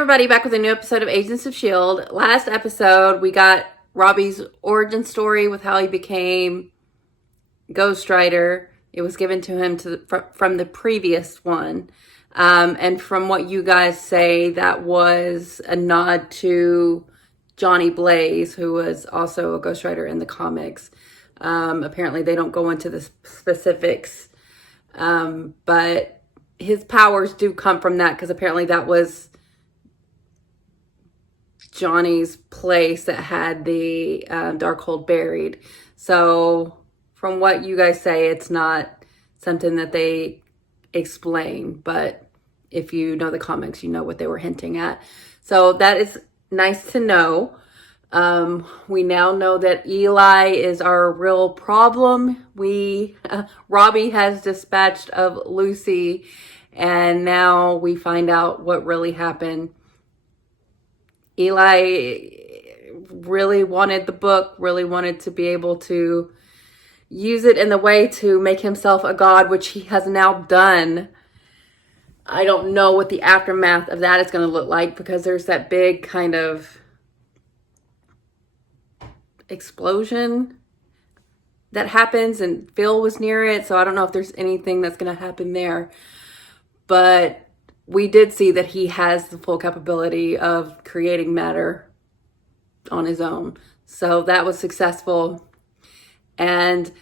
everybody, back with a new episode of Agents of S.H.I.E.L.D. Last episode, we got Robbie's origin story with how he became Ghost Rider. It was given to him from the previous one. And from what you guys say, that was a nod to Johnny Blaze, who was also a Ghost Rider in the comics. Apparently, they don't go into the specifics, but his powers do come from that, because apparently that was Johnny's place that had the Darkhold buried. So from what you guys say, it's not something that they explain, but if you know the comics, you know what they were hinting at. So that is nice to know. We now know that Eli is our real problem. Robbie has dispatched of Lucy, and now we find out what really happened. Eli really wanted the book, really wanted to be able to use it in the way to make himself a god, which he has now done. I don't know what the aftermath of that is going to look like, because there's that big kind of explosion that happens, and Phil was near it, so I don't know if there's anything that's going to happen there. But we did see that he has the full capability of creating matter on his own. So that was successful. And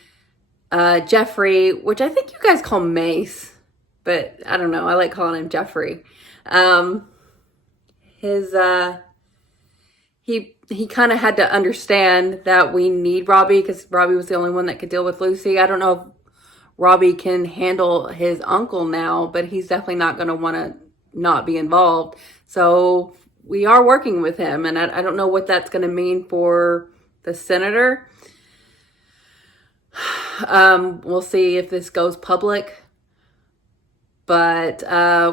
Jeffrey, which I think you guys call Mace, but I don't know, I like calling him Jeffrey. He kind of had to understand that we need Robbie, because Robbie was the only one that could deal with Lucy. I don't know if Robbie can handle his uncle now, but he's definitely not going to want to not be involved. So we are working with him, and I don't know what that's going to mean for the senator. We'll see if this goes public. But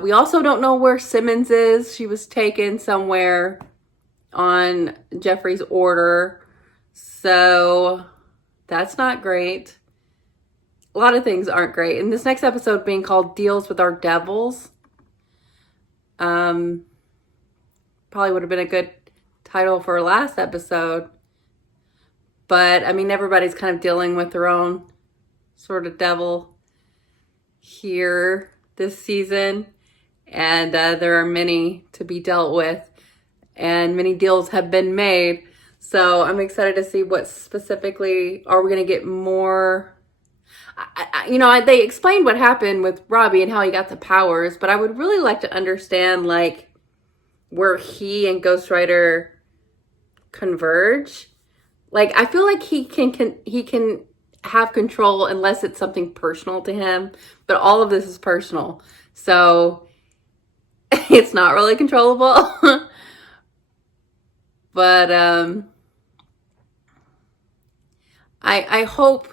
we also don't know where Simmons is. She was taken somewhere on Jeffrey's order. So that's not great. A lot of things aren't great. And this next episode being called Deals with Our Devils. Probably would have been a good title for last episode. But, I mean, everybody's kind of dealing with their own sort of devil here this season. And there are many to be dealt with. And many deals have been made. So I'm excited to see what specifically, are we going to get more? They explained what happened with Robbie and how he got the powers, but I would really like to understand, like, where he and Ghost Rider converge. Like, I feel like he can have control unless it's something personal to him, but all of this is personal. So it's not really controllable. But I hope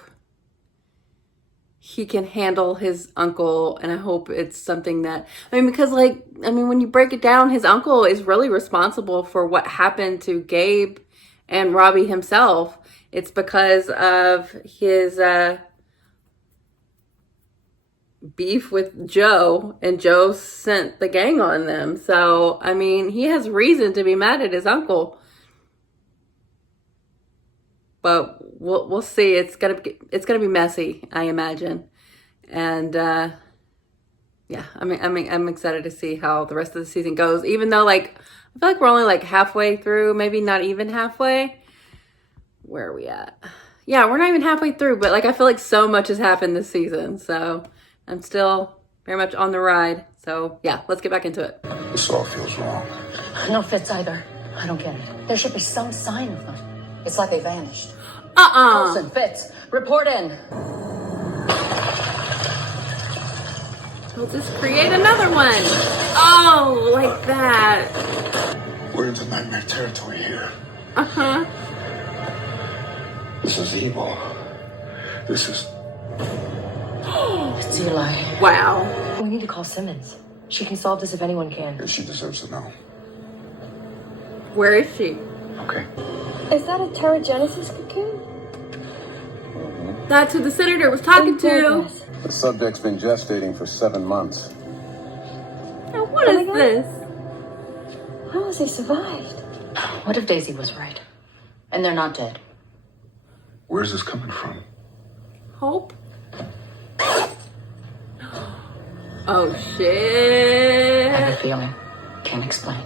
he can handle his uncle, and I hope it's something that, because when you break it down, his uncle is really responsible for what happened to Gabe and Robbie himself. It's because of his beef with Joe, and Joe sent the gang on them. So, he has reason to be mad at his uncle. But we'll see. It's gonna be messy, I imagine, and I'm excited to see how the rest of the season goes. Even though, I feel like we're only halfway through, maybe not even halfway. Where are we at? Yeah, we're not even halfway through, but I feel like so much has happened this season. So I'm still very much on the ride. So yeah, let's get back into it. This all feels wrong. No Fitz either. I don't get it. There should be some sign of them. It's like they vanished. Olsen, Fitz, report in. We'll just create another one. Oh, like that. We're into nightmare territory here. Uh-huh. This is evil. This is... It's Eli. Wow. We need to call Simmons. She can solve this if anyone can. And she deserves to know. Where is she? Okay. Is that a Terrigenesis cocoon? That's who the senator was talking to. The subject's been gestating for 7 months. Now, what is this? How has he survived? What if Daisy was right? And they're not dead? Where's this coming from? Hope. Oh shit. I have a feeling. Can't explain.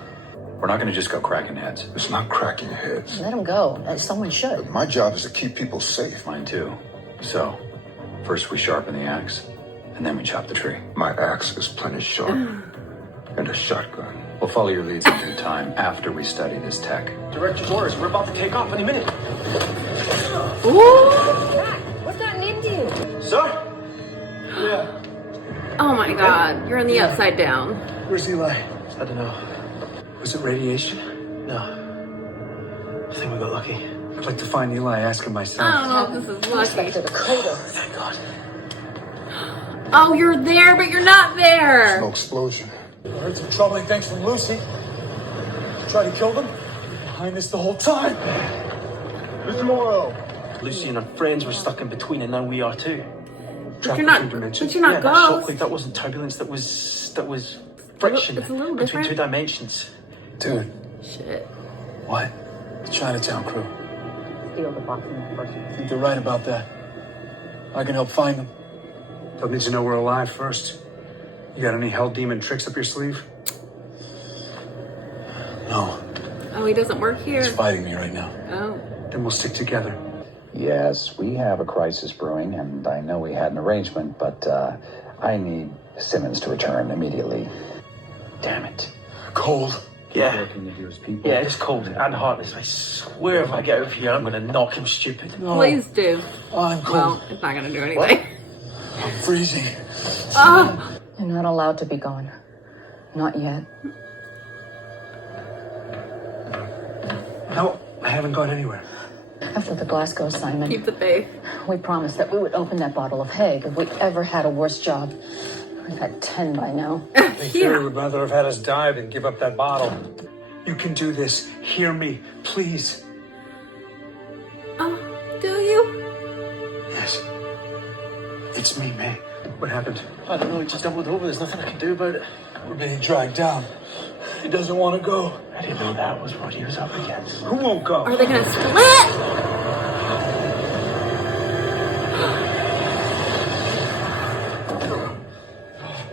We're not going to just go cracking heads. It's not cracking heads. Let him go. Someone should. My job is to keep people safe. Mine too. So, first we sharpen the axe, and then we chop the tree. My axe is plenty sharp. And a shotgun. We'll follow your leads in due time after we study this tech. Director's orders. We're about to take off any minute. Ooh. What's gotten into you? Sir? Yeah. Oh my god, you're in the upside down. Where's Eli? I don't know. Was it radiation? No. I think we got lucky. I'd like to find Eli, ask him myself. I don't know if this is lucky. To the crater. Thank God. Oh, you're there, but you're not there. No explosion. I heard some troubling things from Lucy. Tried to kill them. Behind this the whole time. Mr. Morrow. Lucy and her friends were stuck in between, and now we are too. But you're not Dimensions. yeah, that ghosts. shockwave, that wasn't turbulence. That was friction It's a little between different. two dimensions. Dude, Shit. what? The Chinatown crew. Steal the box in the first I think they're right about that. I can help find them. They'll need to know we're alive first. You got any hell demon tricks up your sleeve? No. Oh, he doesn't work here. He's fighting me right now. Oh. Then we'll stick together. Yes, we have a crisis brewing, and I know we had an arrangement, but I need Simmons to return immediately. Damn it. Cold. Yeah. What can you do as people? Yeah, it's cold and heartless. I swear if I get over here, I'm gonna knock him stupid. Please do. I'm cold. Well, it's not gonna do anything. I'm freezing. Oh. You're not allowed to be gone. Not yet. No, I haven't gone anywhere. After the Glasgow assignment, Keep the faith. we promised that we would open that bottle of Hague if we ever had a worse job. We've had 10 by now. Fury would rather have had us die than give up that bottle. You can do this. Hear me, please. Oh, do you? Yes. It's me, May. What happened? I don't know. He just doubled over. There's nothing I can do about it. We're being dragged down. He doesn't want to go. I didn't know that was what he was up against. Who won't go? Are they gonna split?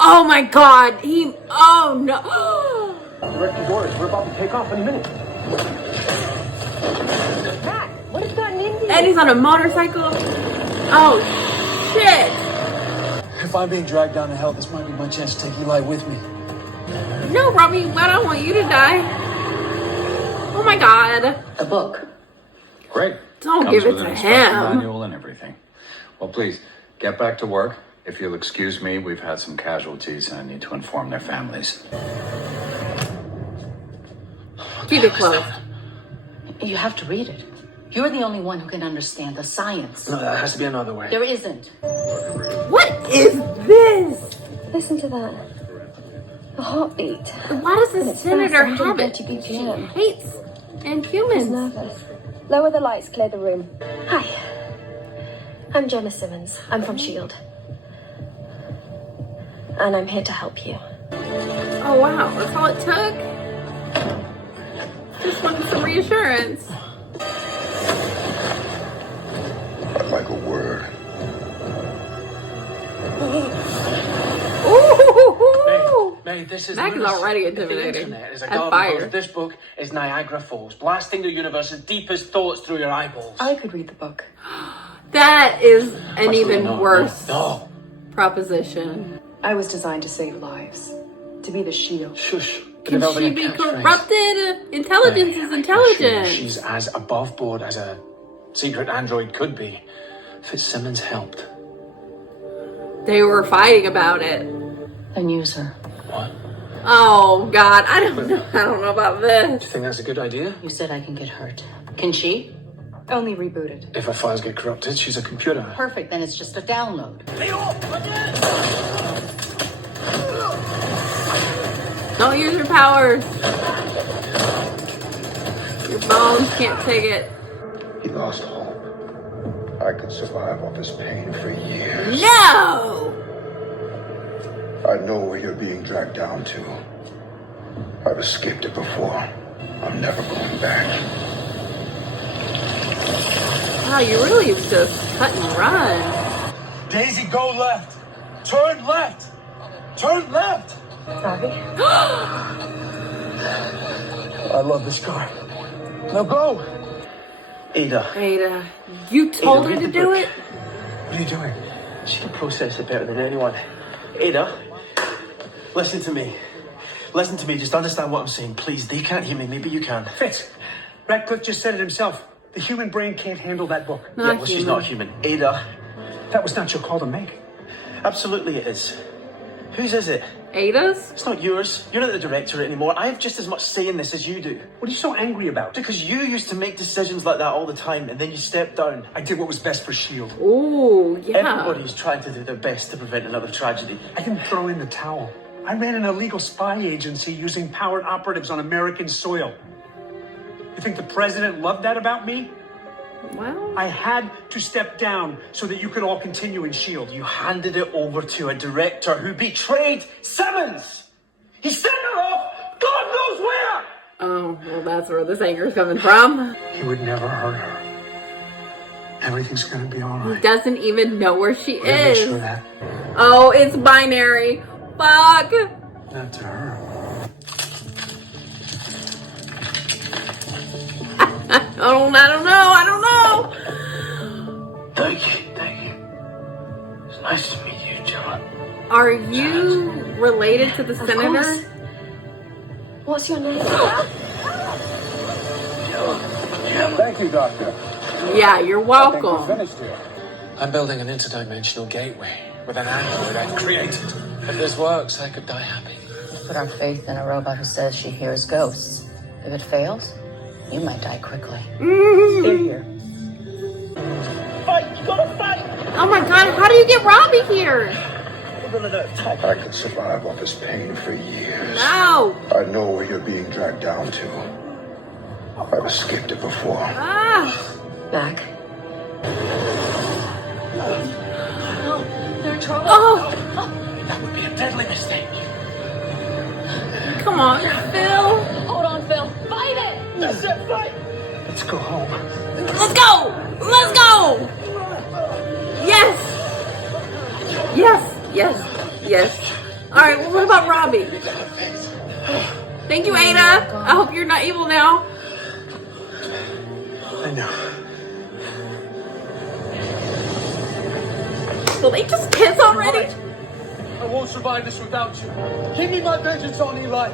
Oh my god, oh no. Director's orders. We're about to take off any minute. Matt, what has gotten into you? And he's on a motorcycle. Oh shit. If I'm being dragged down to hell, this might be my chance to take Eli with me. No, Robbie, I don't want you to die. Oh my god. The book. Great. Don't Comes give it with an to instruction him. manual and everything. Well, please, get back to work. If you'll excuse me, we've had some casualties and I need to inform their families. Keep it close. You have to read it. You're the only one who can understand the science. No, that has to be another way. There isn't. What is this? Listen to that. The heartbeat. Why does this It's senator fast, have it? 130 She BPM. hates He's inhumans. nervous. Lower the lights, clear the room. Hi. I'm Gemma Simmons. I'm from S.H.I.E.L.D. And I'm here to help you. Oh wow, that's all it took? Just wanted some reassurance. I'd like a word. Ooh! May, this is Mac is lunacy. already If the intimidated. internet is a And garden fired. hose, this book is Niagara Falls, blasting the universe's deepest thoughts through your eyeballs. I could read the book. That is an Absolutely even not. worse No. proposition. I was designed to save lives, to be the shield. Shush. Can she be corrupted? Intelligence is Sure, intelligence. she's as above board as a secret android could be. Fitzsimmons helped. They were fighting about it. Then use her. What? Oh God, I don't know about Do you this. think that's a good idea? You said I can get hurt. Can she? Only rebooted. If her files get corrupted, she's a computer. Perfect, then it's just a download. Don't use your powers. Your bones can't take it. He lost hope. I could survive off his pain for years. No! I know where you're being dragged down to. I've escaped it before. I'm never going back. Wow, you really just cut and run. Daisy, go left. Turn left. Turn left. Robbie? I love this car. Now go. Ada. Ada, you told her to do it? What are you doing? She can process it better than anyone. Ada, listen to me. Listen to me. Just understand what I'm saying. Please, they can't hear me. Maybe you can. Fitz, Radcliffe just said it himself. The human brain can't handle that book. Not Well, human. she's not human. Ada. That was not your call to make. Absolutely it is. Whose is it? Ada's? It's not yours. You're not the director anymore. I have just as much say in this as you do. What are you so angry about? Because you used to make decisions like that all the time, and then you stepped down. I did what was best for S.H.I.E.L.D. Ooh, yeah. Everybody's trying to do their best to prevent another tragedy. I didn't throw in the towel. I ran an illegal spy agency using powered operatives on American soil. You think the president loved that about me? Well, I had to step down so that you could all continue in S.H.I.E.L.D. You handed it over to a director who betrayed Simmons. He sent her off God knows where. oh, well, that's where this anger is coming from. He would never hurt her. Everything's gonna be all He right. doesn't even know where she We're gonna make is. sure that. Oh, it's binary. Fuck. Not to her. I don't know. Thank you. It's nice to meet you, Gemma. Are you related to the Of senator? course. What's your name? Thank you, Doctor. Yeah, you're I think we're welcome. finished here. I'm building an interdimensional gateway with an android I've created. If this works, I could die happy. Put our faith in a robot who says she hears ghosts. If it fails, you might die quickly. Stay here. Fight! You gotta fight! Oh my god, how do you get Robbie here? We're running out of time. I could survive off this pain for years. No. I know where you're being dragged down to. I've escaped it before. Ah. Back. They're in trouble. Oh, That would be a deadly mistake. come on, Phil. Hold on, Phil. Fight it! That's it, fight! Let's go home. Let's go. Let's go. Yes. All right, well, what about Robbie? Thank you, Ada. I hope you're not evil now. I know. Will they just kiss already? I won't survive this without you. Give me my vengeance on Eli.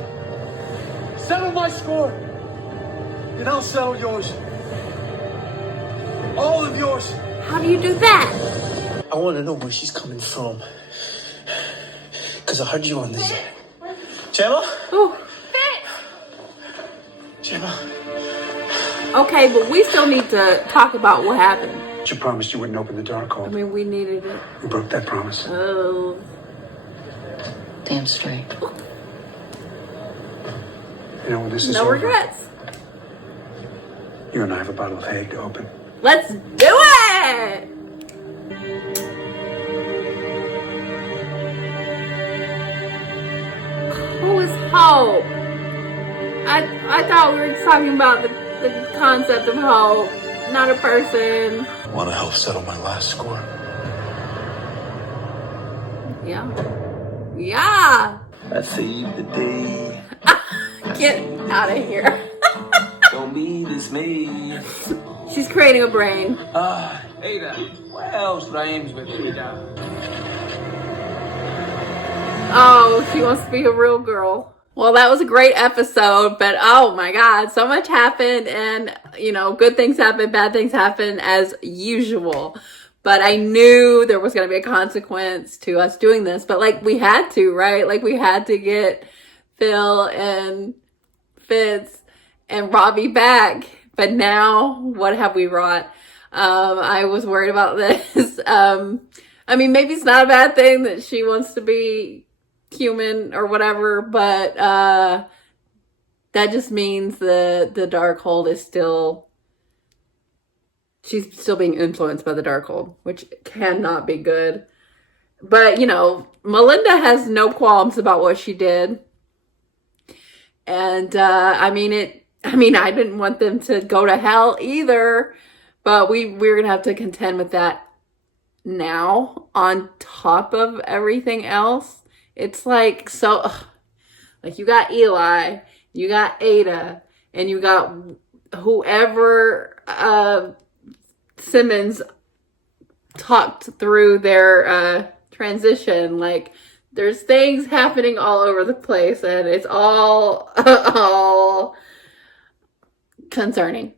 Settle my score. And I'll settle yours. All of yours. How do you do that? I want to know where she's coming from. Because I heard you on this. Gemma? Oh, Gemma? okay, but we still need to talk about what happened. You promised you wouldn't open the dark I hole. mean, we needed it. You broke that promise. Oh, Damn straight. You know, when this is no over, regrets. you and I have a bottle of Hague to open. Let's do it! Who is Hope? I thought we were just talking about the concept of hope, not a person. Want to help settle my last score? Yeah. Yeah. I saved the day. Get out of here. Don't be dismayed. She's creating a brain. Ada, what else rhymes with Ada? Oh, she wants to be a real girl. Well, that was a great episode, but oh my God, so much happened, and you know, good things happen, bad things happen as usual. But I knew there was going to be a consequence to us doing this, but like we had to, right? Like we had to get Phil and Fitz and Robbie back. But now, what have we wrought? I was worried about this. I mean, maybe it's not a bad thing that she wants to be human or whatever, but that just means the Darkhold is still, she's still being influenced by the Darkhold, which cannot be good. But, you know, Melinda has no qualms about what she did. And I mean, I didn't want them to go to hell either, but we're gonna have to contend with that now on top of everything else. It's like, so like, you got Eli, you got Ada, and you got whoever Simmons talked through their transition. Like, there's things happening all over the place, and it's all all concerning.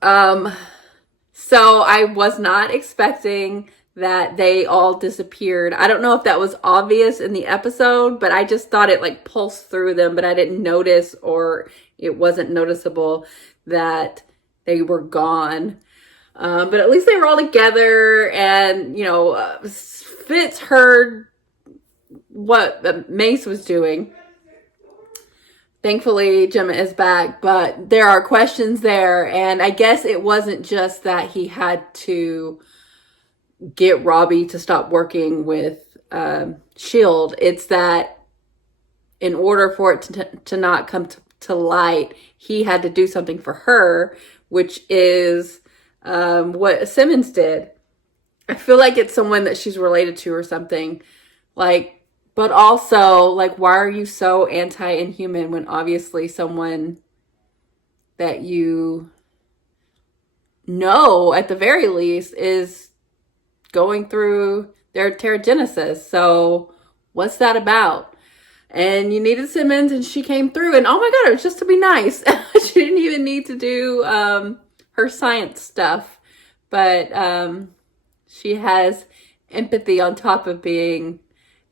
So I was not expecting that they all disappeared. I don't know if that was obvious in the episode, but I just thought it like pulsed through them, but I didn't notice, or it wasn't noticeable that they were gone. But at least they were all together, and, you know, Fitz heard what Mace was doing. Thankfully, Gemma is back, but there are questions there, and I guess it wasn't just that he had to get Robbie to stop working with S.H.I.E.L.D. It's that in order for it to not come to light, he had to do something for her, which is what Simmons did. I feel like it's someone that she's related to or something. Like, but also, like, why are you so anti-Inhuman when obviously someone that you know, at the very least, is going through their pterogenesis? So what's that about? And you needed Simmons, and she came through, and oh my God, it was just to be nice. She didn't even need to do her science stuff, but she has empathy on top of being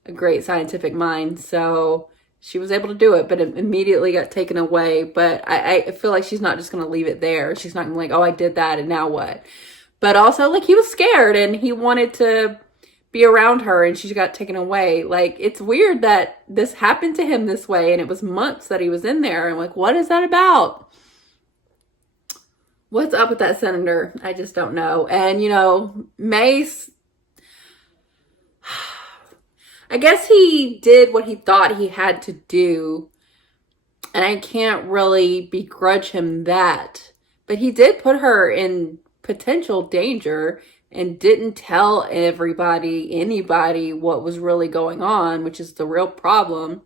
a great scientific mind, so she was able to do it, but it immediately got taken away. But I feel like she's not just going to leave it there. She's not going to like, oh, I did that, and now what? But also, like, he was scared, and he wanted to be around her, and she got taken away. Like, it's weird that this happened to him this way, and it was months that he was in there, and like, what is that about? What's up with that senator? I just don't know. And, you know, Mace, I guess he did what he thought he had to do, and I can't really begrudge him that. But he did put her in potential danger and didn't tell anybody what was really going on, which is the real problem.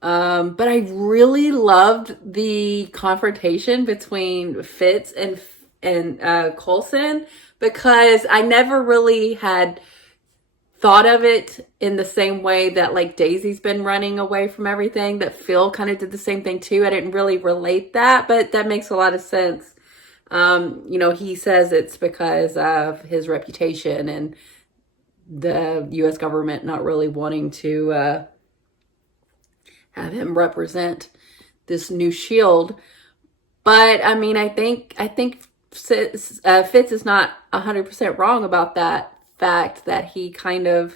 But I really loved the confrontation between Fitz and Coulson, because I never really had thought of it in the same way that, like, Daisy's been running away from everything, that Phil kind of did the same thing too. I didn't really relate that, but that makes a lot of sense. You know, he says it's because of his reputation and the U.S. government not really wanting to have him represent this new S.H.I.E.L.D. But I mean, I think Fitz is not 100% wrong about that fact that he kind of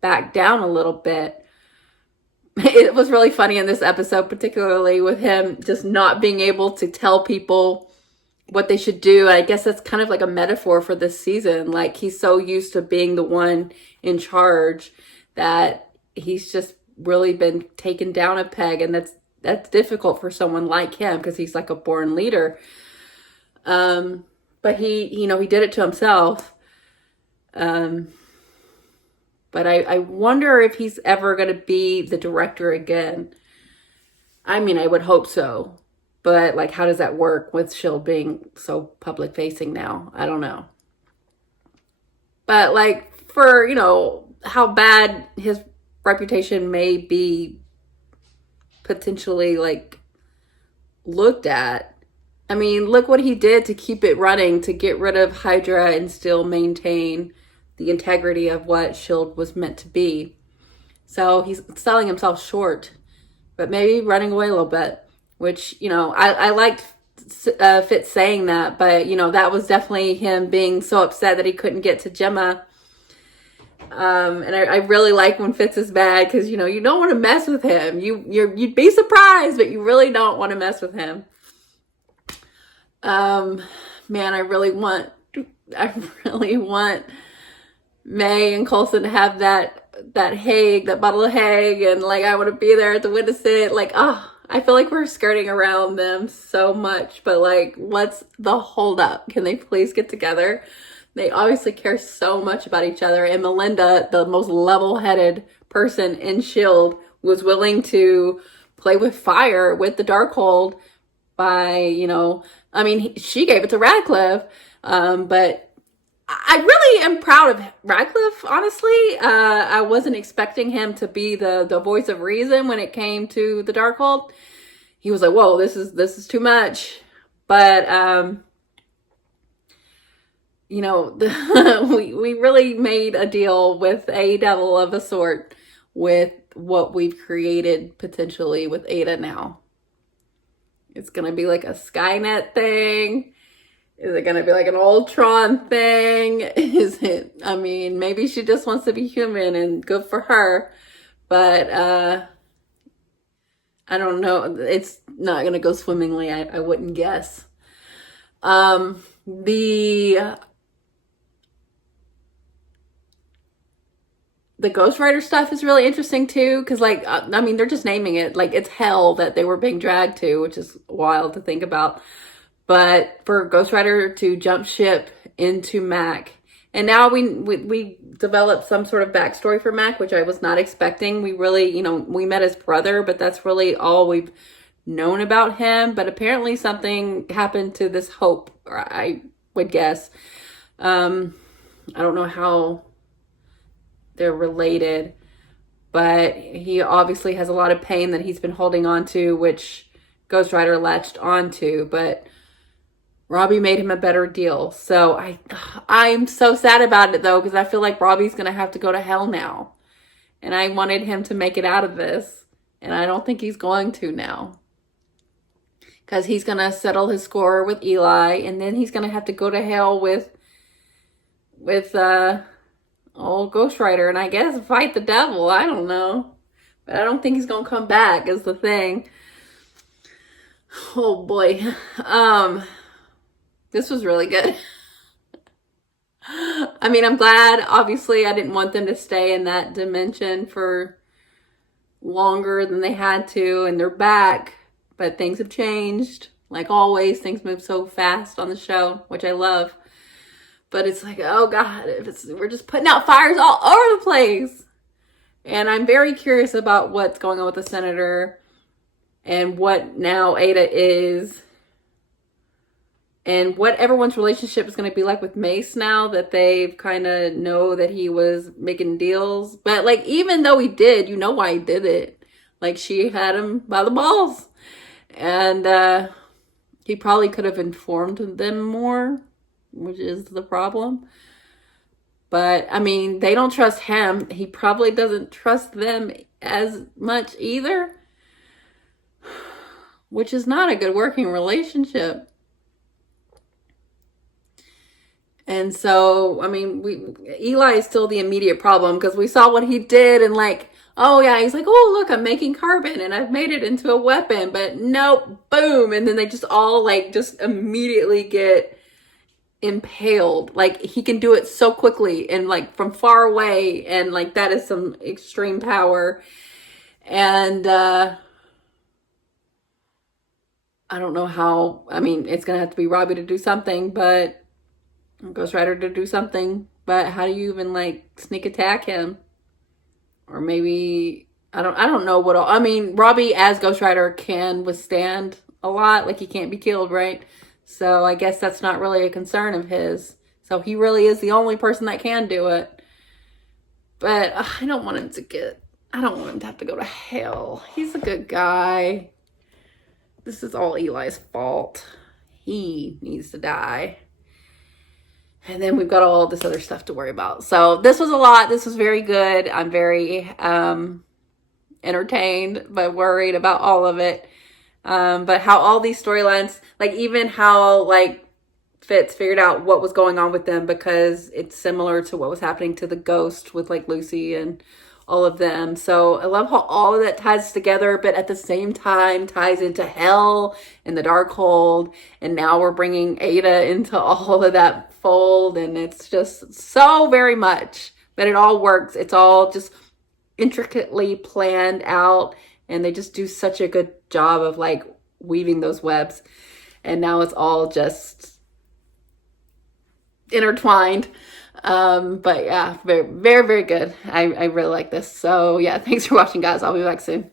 backed down a little bit. It was really funny in this episode, particularly with him just not being able to tell people what they should do. I guess that's kind of like a metaphor for this season. Like, he's so used to being the one in charge that he's just really been taken down a peg, and that's difficult for someone like him because he's like a born leader. But he did it to himself. But I wonder if he's ever going to be the director again. I mean, I would hope so. But, like, how does that work with S.H.I.E.L.D. being so public facing now? I don't know. But, like, for, you know, how bad his reputation may be potentially, like, looked at. I mean, look what he did to keep it running, to get rid of Hydra and still maintain the integrity of what S.H.I.E.L.D. was meant to be. So he's selling himself short, but maybe running away a little bit, which, you know, I liked Fitz saying that, but, you know, that was definitely him being so upset that he couldn't get to Gemma. And I really like when Fitz is bad, because, you know, you don't want to mess with him. You'd be surprised, but you really don't want to mess with him. Man, I really want May and Coulson to have that that bottle of Hague, and like I want to be there to witness it. Like, oh, I feel like we're skirting around them so much, but like, what's the holdup? Can they please get together? They obviously care so much about each other, and Melinda, the most level-headed person in S.H.I.E.L.D., was willing to play with fire with the Darkhold by, I mean, she gave it to Radcliffe, but I really am proud of Radcliffe, honestly. I wasn't expecting him to be the voice of reason when it came to the Darkhold. He was like, whoa, this is too much. But, we really made a deal with a devil of a sort with what we've created potentially with Ada now. It's going to be like a Skynet thing. Is it going to be like an Ultron thing? I mean, maybe she just wants to be human, and good for her. But I don't know. It's not going to go swimmingly, I wouldn't guess. The Ghost Rider stuff is really interesting too, because like, I mean, they're just naming it. Like, it's hell that they were being dragged to, which is wild to think about. But for Ghost Rider to jump ship into Mac, and now we developed some sort of backstory for Mac, which I was not expecting. We really, we met his brother, but that's really all we've known about him. But apparently something happened to this Hope, or I would guess. I don't know how they're related, but he obviously has a lot of pain that he's been holding on to, which Ghost Rider latched onto, but Robbie made him a better deal. So I'm so sad about it though, because I feel like Robbie's going to have to go to hell now. And I wanted him to make it out of this, and I don't think he's going to now. Because he's going to settle his score with Eli, and then he's going to have to go to hell with old Ghost Rider, and I guess fight the devil. I don't know. But I don't think he's going to come back is the thing. Oh boy. This was really good. I mean, I'm glad. Obviously, I didn't want them to stay in that dimension for longer than they had to, and they're back. But things have changed. Like always, things move so fast on the show, which I love. But it's like, oh God, we're just putting out fires all over the place. And I'm very curious about what's going on with the senator and what now Ada is. And what everyone's relationship is going to be like with Mace now that they've kind of know that he was making deals. But like, even though he did, you know why he did it. Like, she had him by the balls. And he probably could have informed them more, which is the problem. But I mean, they don't trust him. He probably doesn't trust them as much either, which is not a good working relationship. And so, I mean, Eli is still the immediate problem, because we saw what he did, and like, oh yeah, he's like, oh look, I'm making carbon and I've made it into a weapon, but nope, boom. And then they just all like just immediately get impaled. Like, he can do it so quickly and like from far away, and like that is some extreme power. And I don't know how. I mean, it's gonna have to be Robbie to do something, but Ghost Rider to do something. But how do you even like sneak attack him? Or maybe I don't know what all. I mean, Robbie as Ghost Rider can withstand a lot. Like, he can't be killed, right? So I guess that's not really a concern of his. So he really is the only person that can do it. But I don't want him to have to go to hell. He's a good guy. This is all Eli's fault. He needs to die. And then we've got all this other stuff to worry about. So this was a lot. This was very good. I'm very entertained, but worried about all of it. But how all these storylines, like even how like Fitz figured out what was going on with them, because it's similar to what was happening to the Ghost with like Lucy and all of them. So I love how all of that ties together, but at the same time ties into hell and the Darkhold. And now we're bringing Ada into all of that fold, and it's just so very much, but it all works. It's all just intricately planned out, and they just do such a good job of like weaving those webs. And now it's all just intertwined. But yeah, very, very, very good. I really like this. So yeah, thanks for watching, guys. I'll be back soon.